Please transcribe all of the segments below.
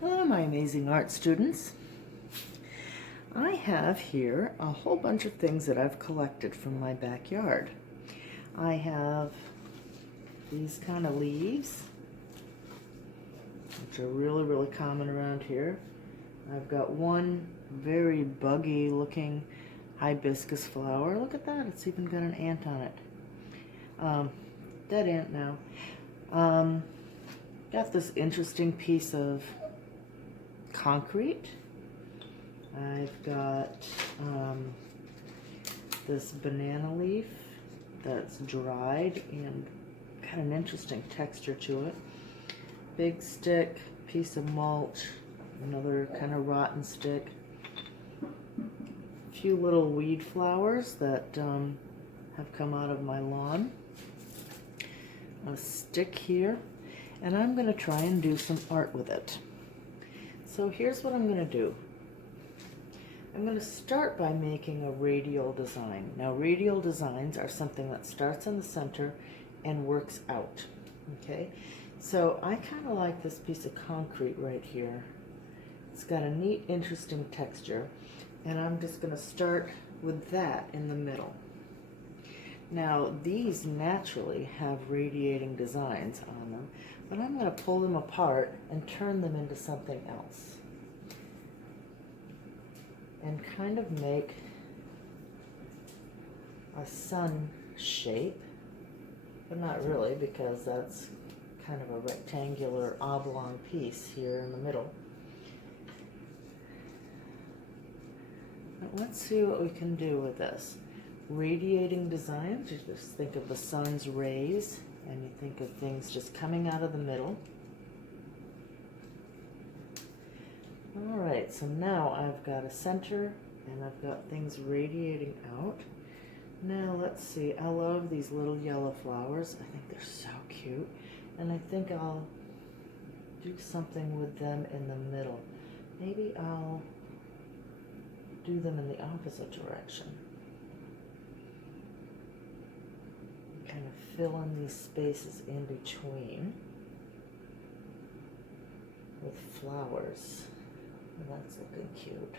Hello, my amazing art students. I have here a whole bunch of things that I've collected from my backyard. I have these kind of leaves, which are really common around here. I've got one very buggy looking hibiscus flower. Look at that, it's even got an ant on it. Dead ant now. Got this interesting piece of concrete. I've got this banana leaf that's dried and got an interesting texture to it. Big stick, piece of mulch, another kind of rotten stick. A few little weed flowers that have come out of my lawn. A stick here, and I'm going to try and do some art with it. So here's what I'm going to do. I'm going to start by making a radial design. Now, radial designs are something that starts in the center and works out. Okay, so I kind of like this piece of concrete right here. It's got a neat, interesting texture, and I'm just going to start with that in the middle. Now, these naturally have radiating designs on them, but I'm going to pull them apart and turn them into something else. And kind of make a sun shape, but not really, because that's kind of a rectangular oblong piece here in the middle. But let's see what we can do with this. Radiating designs, you just think of the sun's rays, and you think of things just coming out of the middle. Alright, so now I've got a center and I've got things radiating out. Now let's see, I love these little yellow flowers. I think they're so cute. And I think I'll do something with them in the middle. Maybe I'll do them in the opposite direction. Kind of fill in these spaces in between with flowers. That's looking cute.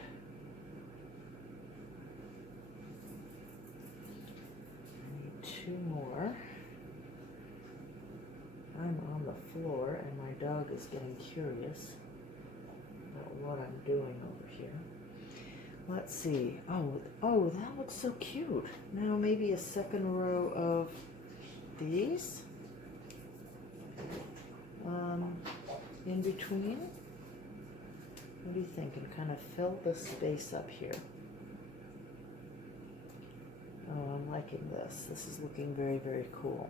I need two more. I'm on the floor and my dog is getting curious about what I'm doing over here. Let's see. Oh, that looks so cute. Now maybe a second row of these in between. What do you think? And kind of fill the space up here. Oh, I'm liking this. This is looking very cool.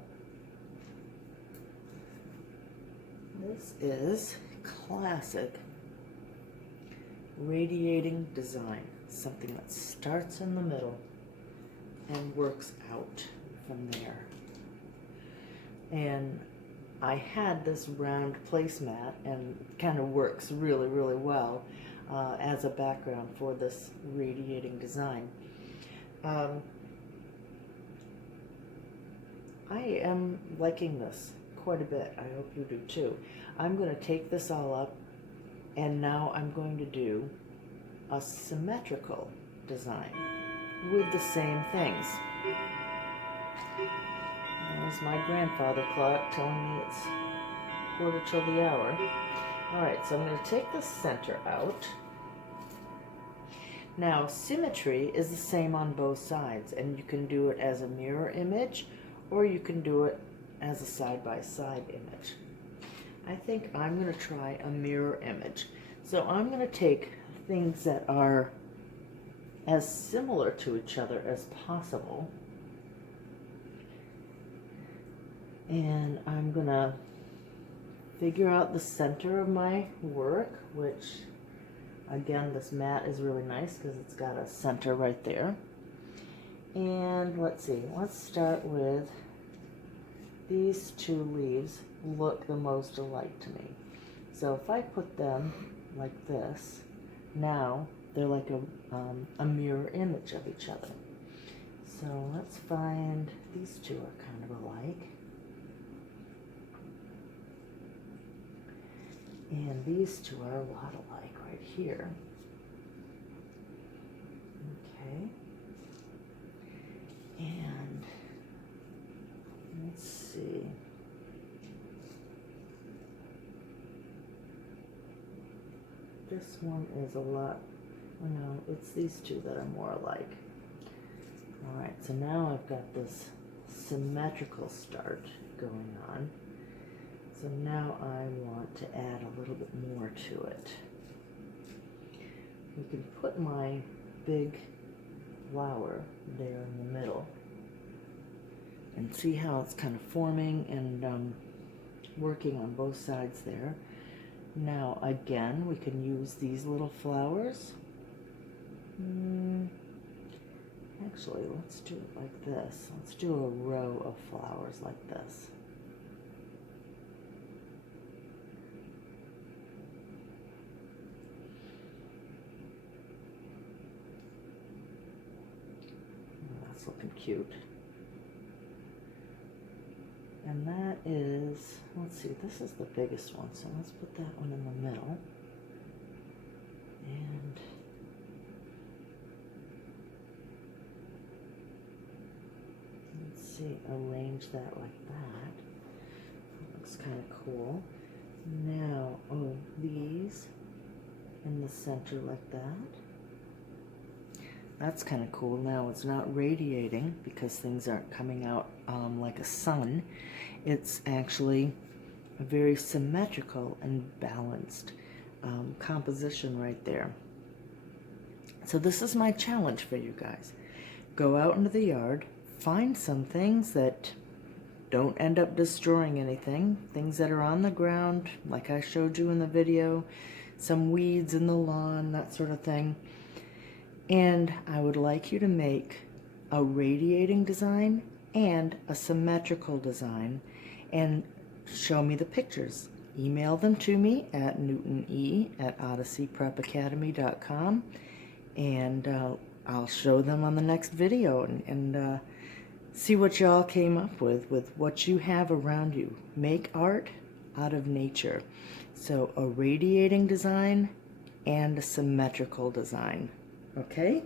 This is classic radiating design. Something that starts in the middle and works out from there. And I had this round placemat, and it kind of works really well as a background for this radiating design. I am liking this quite a bit. I hope you do too. I'm going to take this all up, and now I'm going to do a symmetrical design with the same things. There's my grandfather clock telling me it's 1/4 till the hour. Alright, so I'm going to take the center out. Now, symmetry is the same on both sides, and you can do it as a mirror image, or you can do it as a side-by-side image. I think I'm going to try a mirror image. So I'm going to take things that are as similar to each other as possible, and I'm going to figure out the center of my work, which, again, this mat is really nice because it's got a center right there. And let's see, let's start with these two leaves look the most alike to me. So if I put them like this, now they're like a mirror image of each other. So let's find, these two are kind of alike. And these two are a lot alike right here. Okay. And let's see. This one is a lot, no, it's these two that are more alike. Alright, so now I've got this symmetrical start going on. So now I want to add a little bit more to it. You can put my big flower there in the middle and see how it's kind of forming and working on both sides there. Now again, we can use these little flowers. Actually, let's do it like this. Let's do a row of flowers like this. That's looking cute. And that is, let's see, this is the biggest one, so let's put that one in the middle. And let's see, arrange that like that. Looks kind of cool. Now, oh, these in the center like that. That's kind of cool. Now it's not radiating because things aren't coming out like a sun. It's actually a very symmetrical and balanced composition right there. So this is my challenge for you guys. Go out into the yard, find some things that don't end up destroying anything, things that are on the ground, like I showed you in the video, some weeds in the lawn, that sort of thing. And I would like you to make a radiating design and a symmetrical design and show me the pictures. Email them to me at newtone@odysseyprepacademy.com and I'll show them on the next video and see what y'all came up with what you have around you. Make art out of nature. So a radiating design and a symmetrical design. Okay?